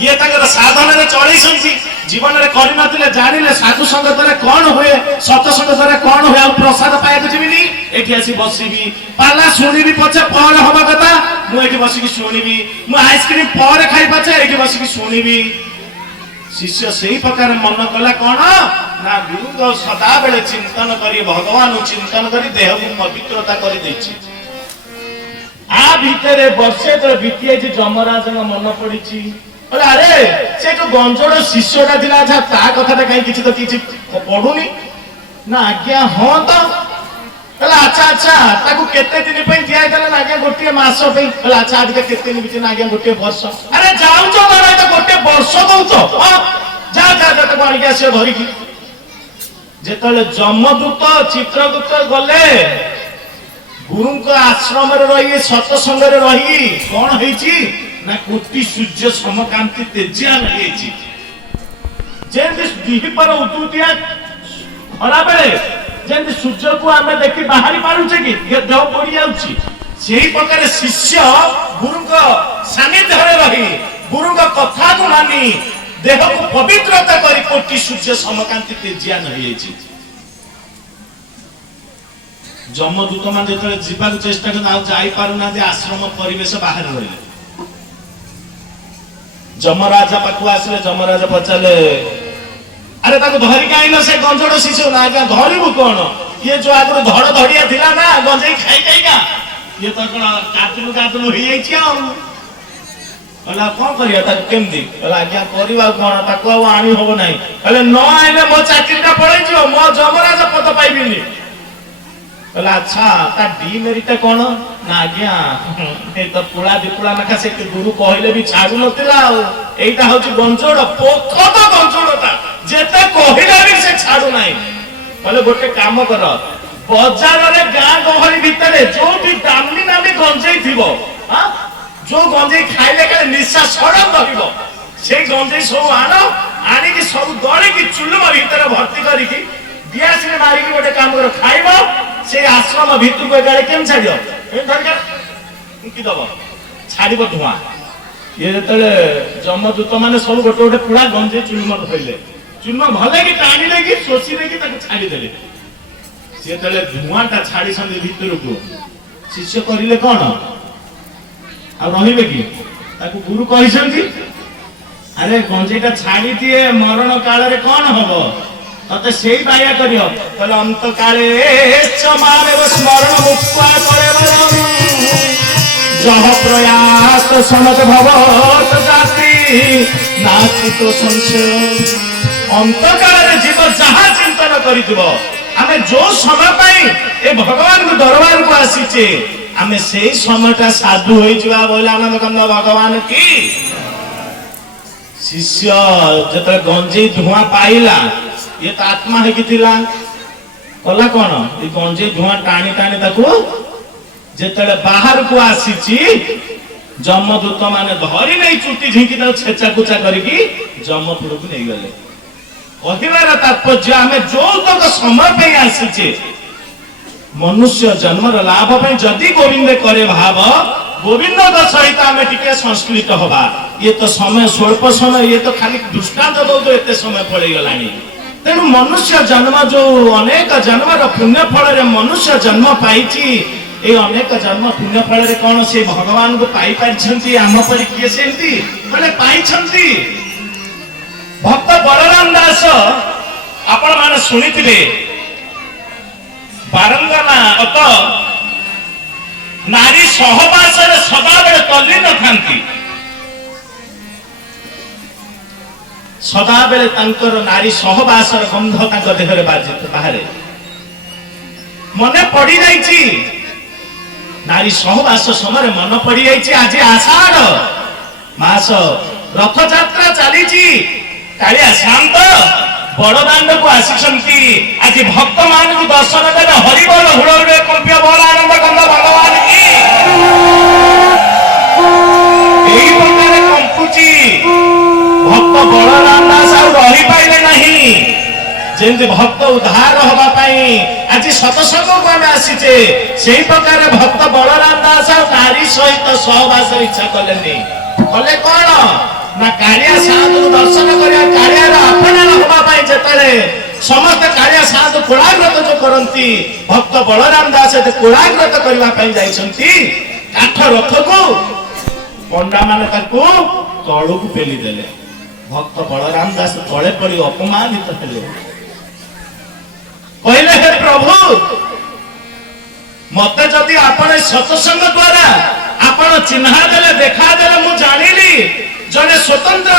ये साधन चलती जीवन में कर जानिले साधु संगत कौन हुए सतसंग द्वारा कौन हुए प्रसाद पाया जीविनी एठी आसी बसबी पाला शुणी पचे पर हवा कथा मुझे बसिक शुणी मु आइसक्रीम पर खाई पचे ये बसिक शुणी शिष्य से ही प्रकार मन कला कौन ना गुरु सदा बेले चिंतन करी भगवान चिंतन करी देह को पवित्रता कर आ भितर वर्षे तो बीती जमराज मन पड़ी अरे से जो गंजोड़ शिष्यटा थिला अच्छा ता कथाटा कहीं किछि तो किछि पढुनी ना आज्ञा हां तो कहला अच्छा अच्छा ताकू केते दिन पे दिया देला ना आज्ञा गोटे मास पे कहला अच्छा आदिका केते दिन बिचे ना आज्ञा गोटे वर्ष अरे जाऊ जो मारे तो गोटे वर्ष दउछो जा जा जा ताकू आनिके आसे धरि की जेतले जमदूत चित्रगुप्त गले गुरु को आश्रम रे रही सत्संग रे रही कोन हेची ना कोटि सूर्य समकांति तेजिया नहीं जेंति दिहिपर उतुतिया खरा बेले जेंति सूर्य को आमे देखि बाहरी पारुचे कि ये देह पड़ी जाउची सेही प्रकार शिष्य गुरु को सानिध्य रे रही गुरु का कथा को मानी देह को पवित्रता करी कोटि सूर्य समकांति तेजिया नहीं जमदूत मान जेतले जीवा चेष्टा करना जाई पारुना आश्रम परिवेश बाहर रहिले जमराजा पाखु आसले जमराजा पचारे अरे ताको धरि काइनो से गंजोड़ शिशु ना आज्ञा धरिबु कोन ये जो आगु धड़ धड़िया थिला ना गंजई खाई खाईका ये तो कोन काटलु काटलु होई जाई छिया होला कोन करिया ता केमदी होला आज्ञा करबा कोन ताको आनी होबो नाही अले न आइले मो चाकरीटा पळै जिवो मो जमराजा पद पाइबिनी बोला अच्छा ता डीमेरिट कौन ना आज्ञा ए तो पुला दिपुला नखा से गुरु कहले भी छाडु नथिला एटा होची गंजोड़ पोखत गंजोड़ता जेते कहिला भी से छाडु नाही बोले गोटे काम कर बाजार रे गां गहरी भितरे जोठी दामनी नामी गंजई थिबो हां जो गंजई खाइले के निशा सड़न रहिबो से गंजई सब आनो आनी कि सब दळी कि चुल्लुमा भितरे भर्ती करी कि ग्यास रे मारी कि गोटे काम कर खाइबो से आश्रम भितर को गाड़ी केम छाड़ियो ए धर कि दबो छाड़िबो धुआ ये जेतले जमदूत माने सब गोटे गोटे पुरा गंजे चुलमा धइले चुलमा भले कि टाणी ले कि सोसी ले कि ताके छाड़ी देले से तले धुआटा छाड़ी संदे भितर को शिष्य करिले कोन आ रहिबे कि ताको गुरु कहिसंती अरे गंजेटा छाड़ी दिए मरण काल रे कोन हबो तते सेही बाया करियो कहले अंत काले समावेव स्मरण मुक्ता करे बरम जह प्रयास समत भवत जाति नाति तो संशय अंत काले जीव जहा चिंतन करितबो आमे जो समय पाई ए भगवान को दरबार को आसीचे आमे सेही समयटा साधु होई जिवा बोला आनंद कंद भगवान की शिष्य जत गंजे धुआं पाइला ये तो आत्मा है कि थिला कला कोन ए गंजे धुआं टाणी टाणी ताको जेतले बाहर को आसीची जमदूत माने धरि नै चुटी झिंकी ता छेचा कुचा करिकी जमपुर को नै गले कहिबार तात्पर्य हमें जो तक समय पे आसीचे मनुष्य जन्म लाभ पे जदि गोविंद करे भाव गोविंद सहित आमे टिके संस्कृत होबा ये तो समय स्वल्प समय ये तो खाली दृष्टांत दो तो एते समय पड़े गलानी तेणु मनुष्य जन्म जो अनेक जन्म पुण्य फल मनुष्य जन्म पाई ए अनेक जन्म पुण्य फल कौन से भगवान को पाई पारिछंती आम परि किए सेंती माने पाइछंती भक्त बलराम दास आपण माने सुनिथिबे बारंगना अत नारी सहवास रे सदा बेले तल्लीन थांती सदा बेले तांकर नारी सहवास गंध तांक देह रे बाहर मने पड़ी जाइछि नारी सहवास समय मन पड़ी जाइछि आज आषाढ़ मास रथ यात्रा चलीछि कालिया शांत बड़दाण्ड को आसीछंती आज भक्त मान को दर्शन देवे हरिबोल हुड़े कंप्य बोल आनंद कंद भगवान की एही प्रकार कंपुची भक्त बलराम दास रही पाइले नहीं जेंति भक्त उद्धार होबा पाई आज सतसंग को आमे आसीचे सेही प्रकार भक्त बलराम दास नारी सहित सहवास इच्छा कलेनी कले कोन ना कालिया साधु दर्शन करिया कालियार अपना हवा पाई जेतले समस्त कालिया साधु कोलाग्रत जो करंती भक्त बलराम दास ए कोलाग्रत करबा पाई जाइछंती काठ रथ को पंडा माने ताकू तळु को पेली देले भक्त बलराम दास तळे पड़ी अपमानित हेले कहले हे प्रभु मते जदि आपण सत्संग द्वारा आपण चिन्हा देले देखा देले मु जानिली जने स्वतंत्र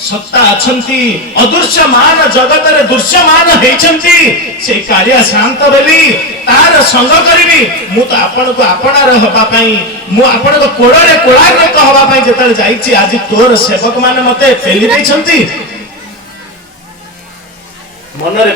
सत्ता अछंती अदृश्यमान जगत रे दृश्यमान हेचंती से कालिया शांत बेली तार संग करबी मु तो आपण को आपणार हबा पई मु आपण को कोड़े कोलाग्रत हबा पई जेतले जाईची आज तोर सेवक माने मते पेली दैछंती मनरे